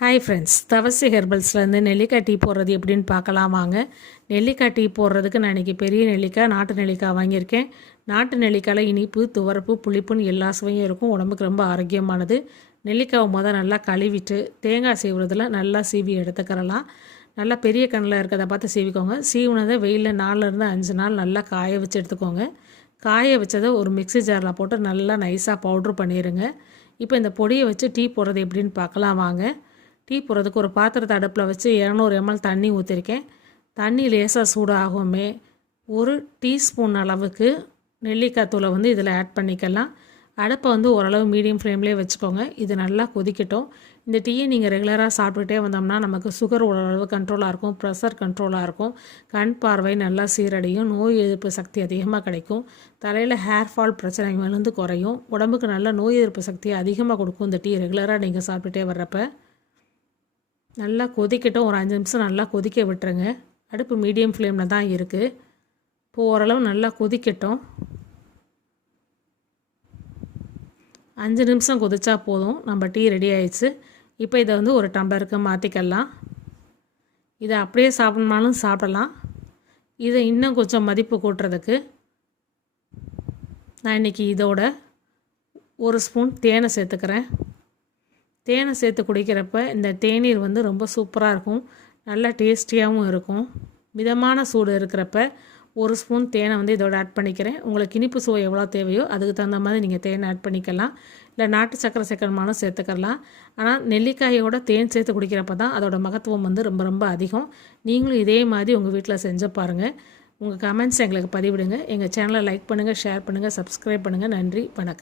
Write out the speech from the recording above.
Hi friends, தவசி ஹெர்பல்ஸ்லேருந்து நெல்லிக்காய் tea போடுறது எப்படின்னு பார்க்கலாம் வாங்க. நெல்லிக்காய் டீ போடுறதுக்கு நான் இன்றைக்கி பெரிய நெல்லிக்காய், நாட்டு நெல்லிக்காய் வாங்கியிருக்கேன். நாட்டு நெல்லிக்காயில் இனிப்பு, துவர்ப்பு, புளிப்புன்னு எல்லா சுவையும் இருக்கும். உடம்புக்கு ரொம்ப ஆரோக்கியமானது. நெல்லிக்காவை நல்லா கழுவிட்டு தேங்காய் சீவுறதுல நல்லா சீவி எடுத்துக்கிறலாம். நல்லா பெரிய கண்ணில் இருக்கிறத பார்த்து சீவிக்கோங்க. சீவுனதை வெயிலில் 4லேருந்து 5 நாள் நல்லா காய வச்சு எடுத்துக்கோங்க. காய வச்சதை ஒரு மிக்ஸி ஜாரில் போட்டு நல்லா நைஸாக பவுட்ரு பண்ணிடுங்க. இப்போ இந்த பொடியை வச்சு டீ போடுறது எப்படின்னு பார்க்கலாம் வாங்க. டீ போடுறதுக்கு ஒரு பாத்திரத்தை அடுப்பில் வச்சு 200 ml தண்ணி ஊற்றிருக்கேன். தண்ணி லேசாக சூடாகுமே 1 டீஸ்பூன் அளவுக்கு நெல்லிக்காய் தூளை இதில் ஆட் பண்ணிக்கலாம். அடுப்பை ஓரளவு மீடியம் ஃப்ளேம்லேயே வச்சுக்கோங்க. இது நல்லா கொதிக்கட்டும். இந்த டீயை நீங்கள் ரெகுலராக சாப்பிட்டுட்டே வந்தோம்னா நமக்கு சுகர் ஓரளவு கண்ட்ரோலாக இருக்கும், ப்ரெஷர் கண்ட்ரோலாக இருக்கும், கண் பார்வை நல்லா சீரடையும், நோய் எதிர்ப்பு சக்தி அதிகமாக கிடைக்கும், தலையில் ஹேர் ஃபால் பிரச்சனைகள் குறையும், உடம்புக்கு நல்ல நோய் எதிர்ப்பு சக்தியை அதிகமாக கொடுக்கும். இந்த டீ ரெகுலராக நீங்கள் சாப்பிட்டுட்டே வர்றப்ப நல்லா கொதிக்கட்டும். ஒரு 5 நிமிஷம் நல்லா கொதிக்க விட்டுருங்க. அடுப்பு மீடியம் ஃப்ளேமில் தான் இருக்குது. இப்போது ஓரளவு நல்லா கொதிக்கட்டும். 5 நிமிஷம் கொதிச்சா போதும். நம்ம டீ ரெடி ஆயிடுச்சு. இப்போ இதை ஒரு டம்ளருக்கு மாற்றிக்கலாம். இதை அப்படியே சாப்பிட்னாலும் சாப்பிடலாம். இதை இன்னும் கொஞ்சம் மதிப்பு கூட்டுறதுக்கு நான் இன்றைக்கி இதோட 1 ஸ்பூன் தேனை சேர்த்துக்கிறேன். தேனை சேர்த்து குடிக்கிறப்ப இந்த தேநீர் ரொம்ப சூப்பராக இருக்கும், நல்லா டேஸ்டியாகவும் இருக்கும். மிதமான சூடு இருக்கிறப்ப 1 ஸ்பூன் தேனை இதோட ஆட் பண்ணிக்கிறேன். உங்களுக்கு இனிப்பு சுவை எவ்வளோ தேவையோ அதுக்கு தகுந்த மாதிரி நீங்கள் தேனை ஆட் பண்ணிக்கலாம். இல்லை நாட்டு சக்கரை சேர்க்கணுமாலும் சேர்த்துக்கலாம். ஆனால் நெல்லிக்காயோட தேன் சேர்த்து குடிக்கிறப்ப தான் அதோட மகத்துவம் ரொம்ப ரொம்ப அதிகம். நீங்களும் இதே மாதிரி உங்கள் வீட்டில் செஞ்சு பாருங்கள். உங்கள் கமெண்ட்ஸ் எங்களுக்கு பதிவிடுங்க. எங்கள் சேனலை லைக் பண்ணுங்கள், ஷேர் பண்ணுங்கள், சப்ஸ்கிரைப் பண்ணுங்கள். நன்றி, வணக்கம்.